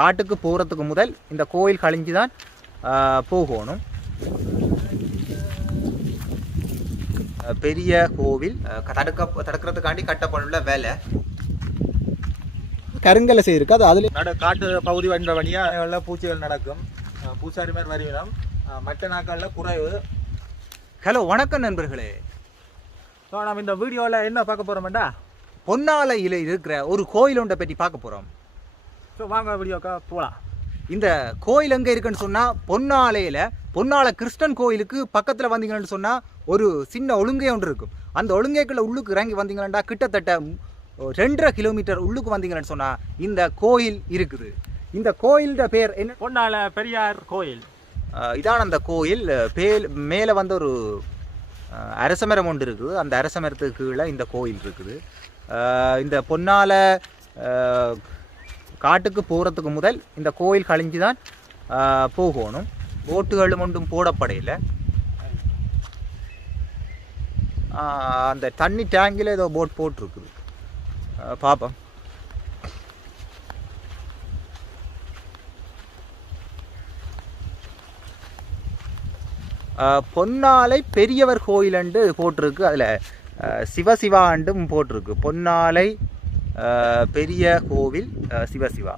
காட்டுக்கு போகிறதுக்கு முதல் இந்த கோயில் கழிஞ்சு தான் போகணும். பெரிய கோவில். தடுக்க தடுக்கிறதுக்காண்டி கட்டப்பட்டுள்ள வேலை. கருங்கலை செய்திருக்கு அது அதில் நட காட்டு பகுதி வந்த வழியாக பூச்சிகள் நடக்கும். பூசாரி மாதிரி வருவினம் மற்ற நாட்களில் குறைவு. ஹலோ வணக்கம் நண்பர்களே. ஸோ நம்ம இந்த வீடியோவில் என்ன பார்க்க போகிறோம்டா பொன்னாலையில் இருக்கிற ஒரு கோயில் ஒன்றை பற்றி பார்க்க போகிறோம் ஸோ வாங்க வீடியோக்கா போகலாம் இந்த கோயில் எங்கே இருக்குன்னு சொன்னால் பொன்னாலையில் பொன்னாலை கிருஷ்ணன் கோயிலுக்கு பக்கத்தில் வந்தீங்கன்னு சொன்னால் ஒரு சின்ன ஒழுங்கை ஒன்று இருக்கும். அந்த ஒழுங்கைக்குள்ள உள்ளுக்கு இறங்கி வந்தீங்கன்னா கிட்டத்தட்ட ரெண்டரை கிலோமீட்டர் உள்ளுக்கு வந்தீங்கன்னு சொன்னால் இந்த கோயில் இருக்குது. இந்த கோயிலோட பேர் என்ன? பொன்னால பெரியார் கோயில். இதான் அந்த கோயில். பேல் மேலே வந்து ஒரு அரசமரம் ஒன்று இருக்குது. அந்த அரசமரத்துக்கு கீழே இந்த கோயில் இருக்குது. இந்த பொன்னால காட்டுக்கு போகிறதுக்கு முதல் இந்த கோயில் கழிஞ்சு தான் போகணும். போட்டுகளும் ஒன்றும் போடப்படையில். அந்த தண்ணி டேங்கில் ஏதோ போட் போட்டிருக்குது. அஹ், பார்ப்போம் பொன்னாலை பெரியவர் கோயில் என்று போட்டிருக்கு. அதில் சிவசிவாண்டும் போட்டிருக்கு. பொன்னாலை பெரிய கோவில் சிவசிவா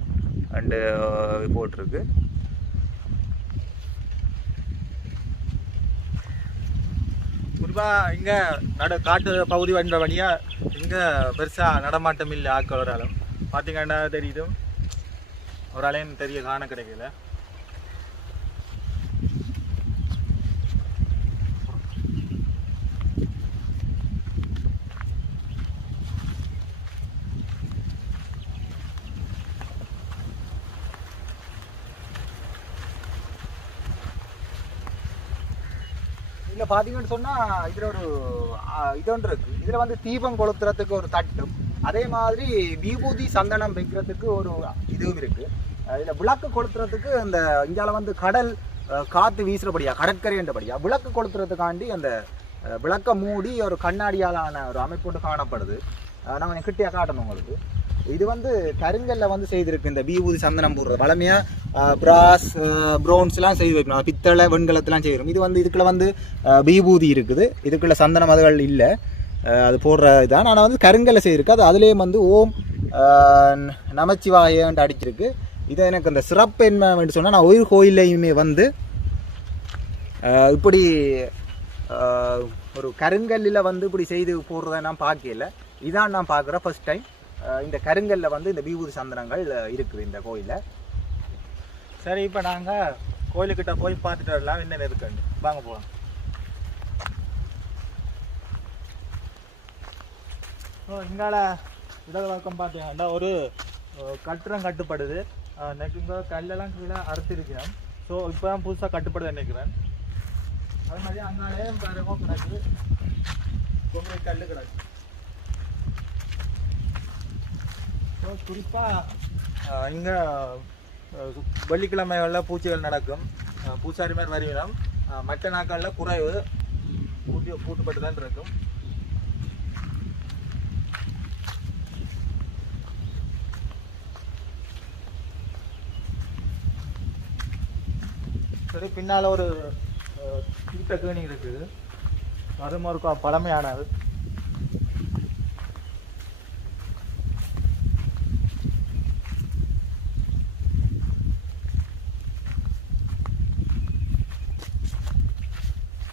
அண்டு போட்டிருக்கு. குறிப்பாக இங்கே நட காட்டு பகுதி வந்த வழியாக இங்கே பெருசாக நடமாட்டம் இல்லை ஆட்கள் ஒரு ஆளும் பார்த்தீங்கன்னா தெரியுது ஒரு ஆளையும் தெரிய காண கிடைக்கல இதில் பார்த்தீங்கன்னு சொன்னால் இதில் ஒரு இது ஒன்று இருக்குது இதில் வந்து தீபம் கொளுத்துறதுக்கு ஒரு தட்டும் அதே மாதிரி விபூதி சந்தனம் வைக்கிறதுக்கு ஒரு இதுவும் இருக்குது இதில் விளக்கு கொளுத்துறதுக்கு அந்த இந்தியாவில் வந்து கடல் காற்று வீசுறபடியா கடற்கரைன்றபடியா விளக்கு கொளுத்துறதுக்காண்டி அந்த விளக்கை விளக்க மூடி ஒரு கண்ணாடியாலான ஒரு அமைப்பு ஒன்று காணப்படுது. அ, நான் கொஞ்சம் கிட்டியாக காட்டணும் உங்களுக்கு. இது வந்து கருங்கல்ல வந்து செய்திருக்கு இந்த விபூதி சந்தனம் போடுறது. வளமையா பிராஸ் ப்ரோன்ஸ்லாம் செய்து வைக்கணும். பித்தளை வெண்கலத்தெல்லாம் செய்கிறோம் இது வந்து இதுக்குள்ள வந்து பீபூதி விபூதி இருக்குது. இதுக்குள்ள சந்தனம் அதுகள் இல்லை. அது போடுற இதான். ஆனால் வந்து கருங்கல்ல செய்திருக்கு. அது அதுலேயும் வந்து ஓம் நமச்சிவாயன்ட்டு அடிச்சிருக்கு. இதை எனக்கு அந்த சிறப்பு என்ன வேண்டு சொன்னால் நான் ஒரு கோயில்லையுமே வந்து இப்படி ஒரு கருங்கல்லில் வந்து இப்படி செய்து போடுறத நான் பார்க்கல. இதான் நான் பார்க்குறேன் ஃபஸ்ட் டைம் இந்த கருங்கல்ல வந்து இந்த விபூதி சந்தனங்கள் இருக்குது இந்த கோயிலில். சரி இப்போ நாங்கள் கோயிலுக்கிட்ட போய் பார்த்துட்டு வரலாம். என்னென்ன இருக்குன்னு வாங்க போகலாம் ஸோ இங்கால இடது பக்கம் பார்த்தீங்கன்னா ஒரு கட்டுறம் கட்டுப்படுது. நெக்குங்க கல்லெல்லாம் கீழே அறுத்திருக்கிறோம். ஸோ இப்போ தான் புதுசாக கட்டுப்படுது நினைக்கிறேன். அது மாதிரி அங்காலே பாருங்க கிடக்குது கொங்கை கல் கிடக்கு ஸோ குறிப்பாக இங்கே வெள்ளிக்கிழமைகளில் பூச்சிகள் நடக்கும். பூசாரி மாதிரி வருவினம் மற்ற நாட்களில் குறைவு பூட்டி பூட்டுப்பட்டு தான் இருக்கும். சரி பின்னால் ஒரு அஹ், கேணி இருக்குது. அதுவும் ஒரு பழமையானது.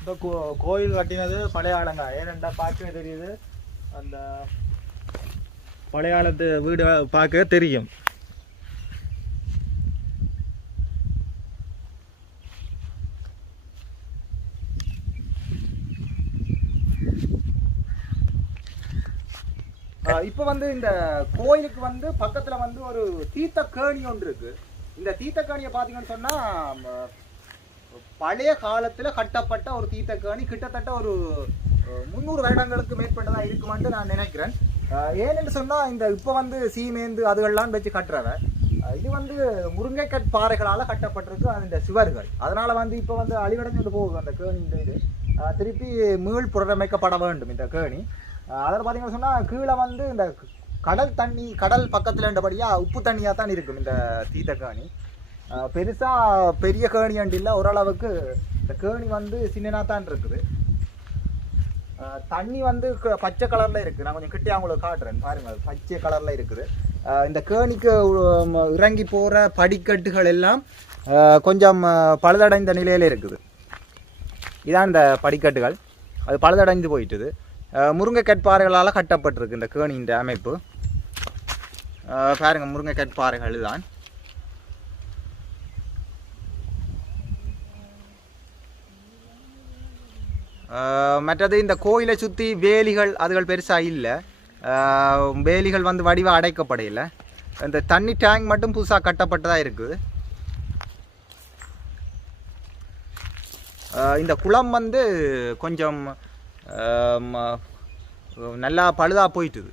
இப்போ கோ- கோயில் கட்டினது பழைய ஆளுங்க ஏனெண்டா பார்க்கவே தெரியுது. அந்த பழைய காலத்து வீடு பார்க்க தெரியும். இப்போ வந்து இந்த கோயிலுக்கு வந்து பக்கத்துல வந்து ஒரு தீர்த்த கேணி ஒன்று இருக்கு. இந்த தீர்த்த கேணியை பார்த்தீங்கன்னு சொன்னா பழைய காலத்துல கட்டப்பட்ட ஒரு தீர்த்தக்காணி கிட்டத்தட்ட ஒரு முந்நூறு வருடங்களுக்கு மேற்பட்டதா இருக்குமான்னு நான் நினைக்கிறேன். ஏன்னு ஏனென்று சொன்னா இந்த இப்போ வந்து சீமேந்து அதுகள்லாம் வச்சு கட்டுறவ இது வந்து முருங்கைக்கட் பாறைகளால கட்டப்பட்டிருக்கு அந்த சுவர்கள். அதனால வந்து இப்போ வந்து அழிவடைஞ்சிட்டு போகுது அந்த கேணி இந்த இது திருப்பி மீள் புறமைக்கப்பட வேண்டும் இந்த கேணி. அதில் பார்த்தீங்கன்னு சொன்னால் கீழே வந்து இந்த கடல் தண்ணி கடல் பக்கத்தில் இருந்தபடியாக உப்பு தண்ணியாக தான் இருக்கும் இந்த தீத்த பெருசாக பெருசா பெரிய கேணி அண்டு இல்லை ஓரளவுக்கு. இந்த கேணி வந்து சின்னனா தான் இருக்குது. தண்ணி வந்து க- பச்சை கலர்ல இருக்கு. நான் கொஞ்சம் கிட்டே உங்களுக்கு காட்டுறேன். பாருங்க அது பச்சை கலர்ல இருக்குது. இந்த கேணிக்கு இறங்கி போற படிக்கட்டுகள் எல்லாம் கொஞ்சம் பழுதடைந்த நிலையில இருக்குது. இதான் இந்த படிக்கட்டுகள். அது பழுதடைந்து போயிட்டுது. முருங்கை முருங்கைக்கட் பாறைகளால் கட்டப்பட்டிருக்கு இந்த கேணியின் அமைப்பு. பாருங்கள் பாருங்க முருங்கைக்கட் பாறைகள் தான். மற்றது இந்த கோயிலை சுற்றி வேலிகள் அதுகள் பெருசாக இல்லை. வேலிகள் வந்து வடிவாக அடைக்கப்படையில் இந்த தண்ணி டேங்க் மட்டும் புதுசாக கட்டப்பட்டதாக இருக்குது. இந்த குளம் வந்து கொஞ்சம் நல்லா பழுதாக போயிட்டுது.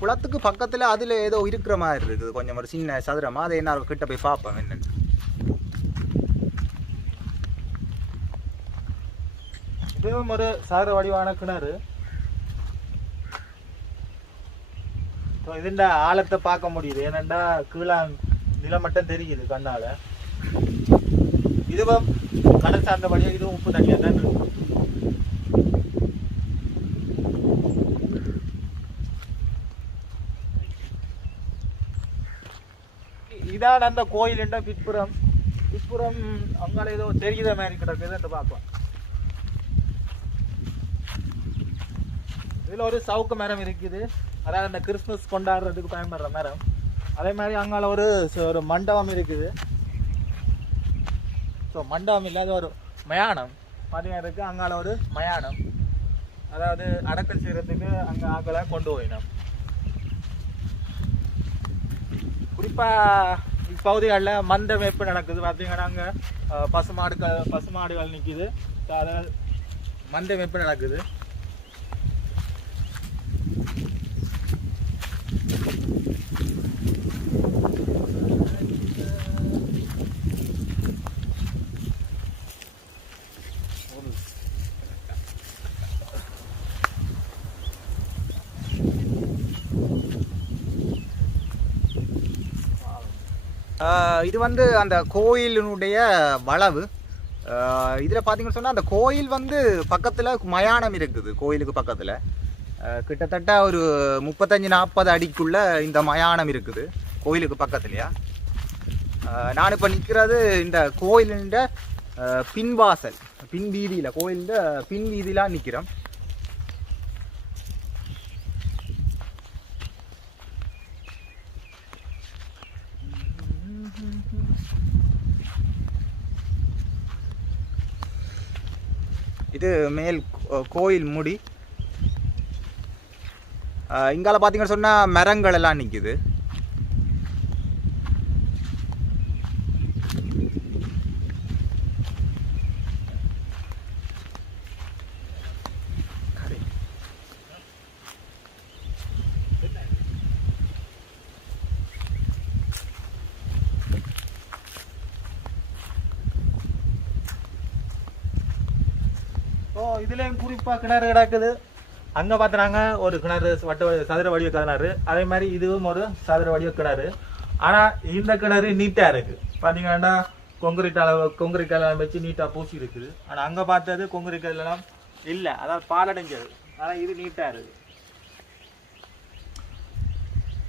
குளத்துக்கு பக்கத்தில் அதில் ஏதோ இருக்கிற மாதிரி இருக்குது. கொஞ்சம் ஒரு சின்ன சதுரமாக அதை என்ன கிட்ட போய் பார்ப்பேன். என்னென்னு. இதுவும் ஒரு சாகர வடிவான கிணறு. ஸோ இதுண்ட ஆழத்தை பார்க்க முடியுது. ஏனண்டா கீழே நிலம் மட்டும் தெரியுது கண்ணால். இதுவும் கடல் சார்ந்த வழியாக இதுவும் உப்பு தண்ணியாக தான் இருக்குது இதான் அந்த கோயில் பிற்புறம். பிற்புறம் அங்கால ஏதோ தெரியுத மாதிரி கிடக்குதுன்னு பார்ப்போம். இதில் ஒரு சவுக்கு மரம் இருக்குது. அதாவது அந்த கிறிஸ்மஸ் கொண்டாடுறதுக்கு பயன்படுற மரம். அதே மாதிரி அங்கால ஒரு ஒரு மண்டபம் இருக்குது. ஸோ மண்டபம் இல்லாத ஒரு மயானம். பார்த்தீங்கன்னா இருக்குது அங்கால ஒரு மயானம். அதாவது அடக்கல் செய்கிறதுக்கு அங்கே ஆக்களை கொண்டு போயினோம். குறிப்பாக பகுதிகளில் மந்த மேய்ப்பு நடக்குது. பார்த்தீங்கன்னா அங்கே பசுமாடுகள் பசுமாடுகள் நிற்கிது அதாவது மந்த மேய்ப்பு நடக்குது. இது வந்து அந்த கோயிலினுடைய வளவு. இதில் பார்த்தீங்கன்னு சொன்னால் அந்த கோயில் வந்து பக்கத்தில் மயானம் இருக்குது கோயிலுக்கு பக்கத்தில். கிட்டத்தட்ட ஒரு முப்பத்தஞ்சு நாற்பது அடிக்குள்ள இந்த மயானம் இருக்குது கோயிலுக்கு பக்கத்துலையா. நான் இப்போ நிற்கிறது இந்த கோயிலுண்ட பின்வாசல் பின் வீதியில் கோயிலுண்ட பின் வீதியிலாம் நிற்கிறோம் இது மேல் கோயில் முடி. இங்கால பார்த்தீங்கன்னு சொன்னால் மரங்கள் எல்லாம் நிற்குது ஸோ இதுலேயும் குறிப்பாக கிணறு கிடக்குது. அங்கே பார்த்துனாங்க ஒரு கிணறு வட்ட சதுர வடிவ கிணறு. அதே மாதிரி இதுவும் ஒரு சதுர வடிவ கிணறு. ஆனால் இந்த கிணறு நீட்டாக இருக்குது பார்த்தீங்கன்னா கொங்குரிட் அளவு கொங்குரி கல்லாம் வச்சு நீட்டாக பூசி இருக்குது ஆனால் அங்கே பார்த்தது கொங்குரி கல்லாம் இல்லை. அதாவது பாலடைஞ்சது. ஆனால் இது நீட்டாக இருக்குது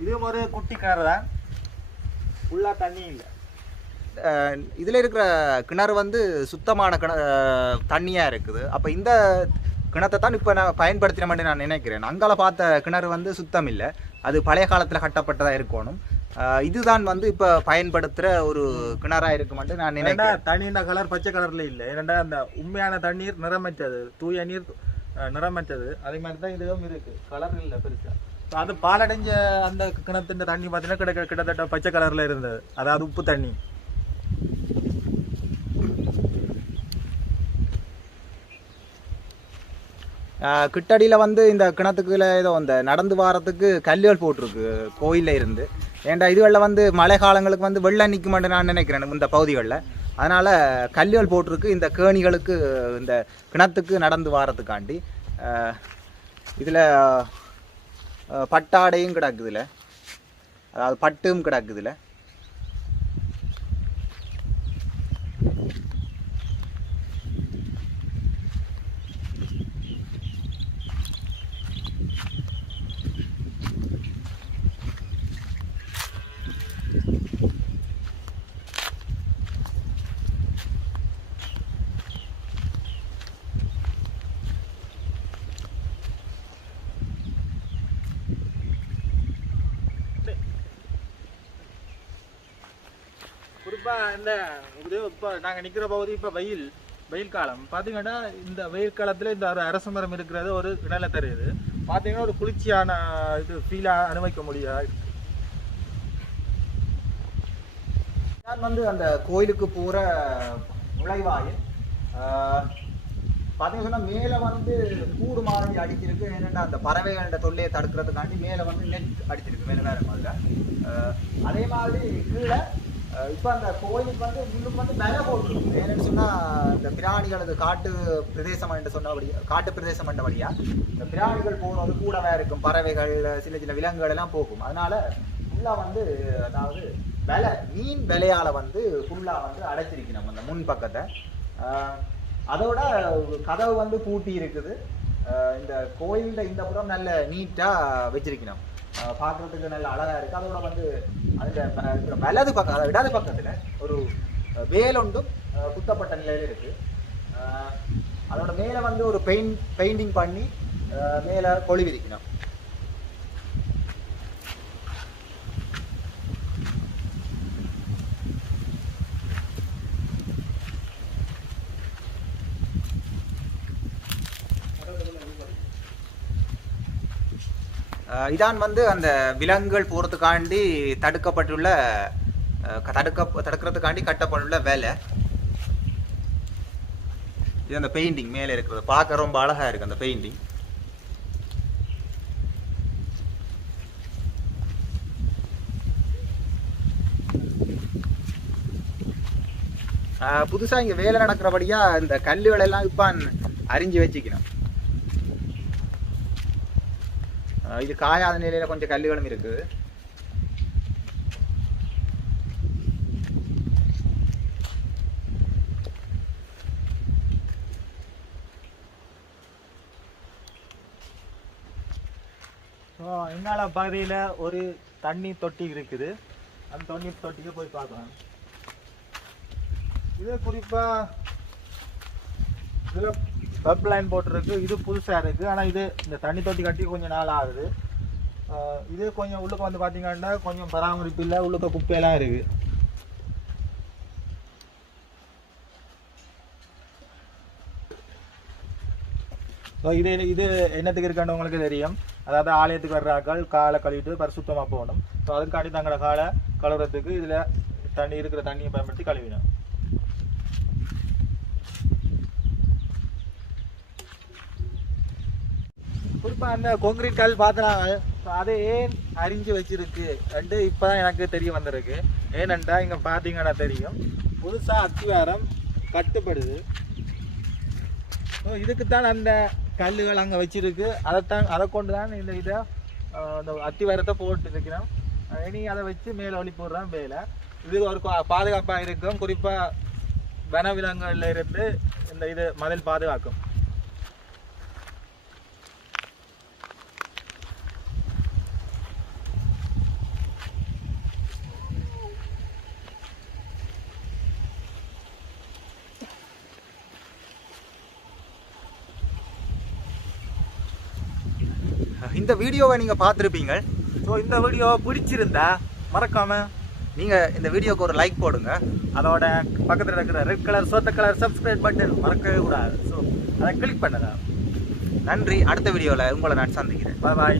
இதுவும் ஒரு குட்டி கிணறு தான். ஃபுல்லாக தண்ணி இல்லை. இதில் இருக்கிற கிணறு வந்து சுத்தமான கிண தண்ணியாக இருக்குது. அப்போ இந்த கிணத்தை தான் இப்போ நான் பயன்படுத்தினோம்னு நான் நினைக்கிறேன். அங்கால பார்த்த கிணறு வந்து சுத்தம் இல்லை அது பழைய காலத்தில் கட்டப்பட்டதாக இருக்கணும். இதுதான் வந்து இப்போ பயன்படுத்துகிற ஒரு கிணறாக இருக்குமென்று நான் ஏன்னா நினைக்கிறேன். தண்ணியோட கலர் பச்சை கலர்ல இல்ல. ஏன்னா அந்த உண்மையான தண்ணீர் நிறமற்றது தூய நீர் நிறமற்றது. அதே மாதிரி தான் இதுவும் இருக்கு. கலர் இல்ல பெருசா. அது பாலடைஞ்ச அந்த கிணத்தின் தண்ணி பார்த்தீங்கன்னா கிட்ட கிட்டத்தட்ட பச்சை கலர்ல இருந்தது. அதாவது உப்பு தண்ணி. கிட்டடியில் வந்து இந்த கிணத்துக்குள்ள ஏதோ இந்த நடந்து வாரத்துக்கு கல்லுகள் போட்டிருக்கு கோயிலில் இருந்து. ஏன்டா இதுகளில் வந்து மழை காலங்களுக்கு வந்து வெள்ளம் நிற்குமான்னு நான் நினைக்கிறேன் இந்த பகுதிகளில். அதனால் கல்லுகள் போட்டிருக்கு இந்த கேணிகளுக்கு இந்த கிணத்துக்கு நடந்து வாரத்துக்காண்டி. இதில் பட்டாடையும் கிடக்குதுல. அதாவது பட்டும் கிடக்குதுல. இப்போ இந்த இது இப்போ நாங்கள் நிற்கிற பகுதி இப்போ வெயில் வெயில் காலம். பார்த்தீங்கன்னா இந்த வெயில் காலத்தில் இந்த ஒரு அரச மரம் இருக்கிறது ஒரு இடல தருது பார்த்தீங்கன்னா ஒரு குளிர்ச்சியான இது ஃபீலாக அனுபவிக்க முடியாது நான் வந்து அந்த கோயிலுக்கு போகிற நுழைவாயில் பார்த்தீங்கன்னா சொன்னால் மேலே வந்து கூடு மாதிரி அடிச்சிருக்கு. என்னென்னா அந்த பறவைகளோட தொல்லையை தடுக்கிறதுக்காண்டி மேலே வந்து நெட் அடிச்சிருக்கு. மேலே வேறு மாதிரி. அதே மாதிரி கீழே இப்போ அந்த கோயிலுக்கு வந்து இன்னும் வந்து விலை போட்டுருக்கு ஏன்னு சொன்னால் இந்த பிராணிகளது காட்டு பிரதேசம் என்று சொன்னபடி காட்டு பிரதேசம் என்றபடியா இந்த பிராணிகள் போகிறது கூடவே இருக்கும். பறவைகள் சின்ன சின்ன விலங்குகள் எல்லாம் போகும். அதனால ஃபுல்லாக வந்து அதாவது விலை மீன் விலையால வந்து ஃபுல்லாக வந்து அடைச்சிருக்கணும் அந்த முன் பக்கத்தை. அதோட கதவு வந்து பூட்டி இருக்குது. இந்த கோயிலில் இந்த புறம் நல்ல நீட்டாக வச்சிருக்கணும். பார்க்கறதுக்கு நல்ல அழகா இருக்கு. அதோட வந்து அதுல வலது பக்கம் அதை இடது பக்கத்துல ஒரு வேலொண்டும் குத்தப்பட்ட நிலையில இருக்கு. ஆஹ் அதோட மேல வந்து ஒரு பெயிண்ட் பெயிண்டிங் பண்ணி ஆஹ் மேல கொழி விதிக்கணும் இதான் வந்து அந்த விலங்குகள் போகிறதுக்காண்டி தடுக்கப்பட்டுள்ள தடுக்க தடுக்கிறதுக்காண்டி கட்டப்பட்டுள்ள வேலை. இது அந்த பெயிண்டிங் மேலே இருக்கிறது. பார்க்க ரொம்ப அழகாக இருக்குது அந்த பெயிண்டிங் புதுசாக இங்கே வேலை நடக்கிறபடியாக இந்த கல்லுகளெல்லாம் இப்போ அறிஞ்சு வச்சுக்கணும். இது காயாத நிலையில கொஞ்சம் கல்லுகளும் இருக்குது ஸோ எங்கால பகுதியில் ஒரு தண்ணி தொட்டி இருக்குது. அந்த தண்ணி தொட்டிக்கு போய் பார்க்கலாம். இது குறிப்பாக இதில் வெப் லைன் போட்டிருக்கு. இது புதுசாக இருக்குது ஆனால் இது இந்த தண்ணி தொட்டி கட்டி கொஞ்சம் நாள் ஆகுது. இது கொஞ்சம் உள்ளுக்க வந்து பார்த்தீங்கன்னா கொஞ்சம் பராமரிப்பு இல்லை. உள்ளுக்க குப்பையெல்லாம் இருக்குது ஸோ இது இது என்னத்துக்கு இருக்கான்னு உங்களுக்கு தெரியும். அதாவது ஆலயத்துக்கு வர்ற ஆட்கள் காலை கழுவிட்டு பரிசுத்தமாக போகணும். ஸோ அதுக்காண்டி தங்களோட காலை கழுவுறதுக்கு இதில் தண்ணி இருக்கிற தண்ணியை பயன்படுத்தி கழுவினோம் இப்போ அந்த கொங்கிரீட் கல் பார்த்துனாங்க அதை ஏன் அரிஞ்சு வச்சிருக்கு? ரெண்டு இப்போ தான் எனக்கு தெரிய வந்திருக்கு. ஏனென்றா இங்கே பார்த்தீங்கன்னா தெரியும். புதுசாக அத்திவாரம் கட்டுப்படுது. ஸோ இதுக்கு தான் அந்த கல்லுகள் அங்கே வச்சிருக்கு. அதைத்தான் அதை கொண்டு தான் இந்த இதை அந்த அத்திவாரத்தை போட்டு இருக்கிறோம் இனி அதை வச்சு மேலே ஒளி போடுறோம் வேலை இது ஒரு பாதுகாப்பாக இருக்கும். குறிப்பாக வனவிலங்குகளில் இருந்து இந்த இது மதில் பாதுகாக்கும். இந்த வீடியோவை நீங்கள் பார்த்துருப்பீங்க. ஸோ இந்த வீடியோ பிடிச்சிருந்தா மறக்காமல் நீங்கள் இந்த வீடியோக்கு ஒரு லைக் போடுங்க. அதோட பக்கத்தில் இருக்கிற ரெட் கலர் சோத்த கலர் சப்ஸ்கிரைப் பட்டன் மறக்கவே கூடாது. ஸோ அதை கிளிக் பண்ணுங்க. நன்றி. அடுத்த வீடியோவில் உங்களை நான் சந்திக்கிறேன். பாய் பாய்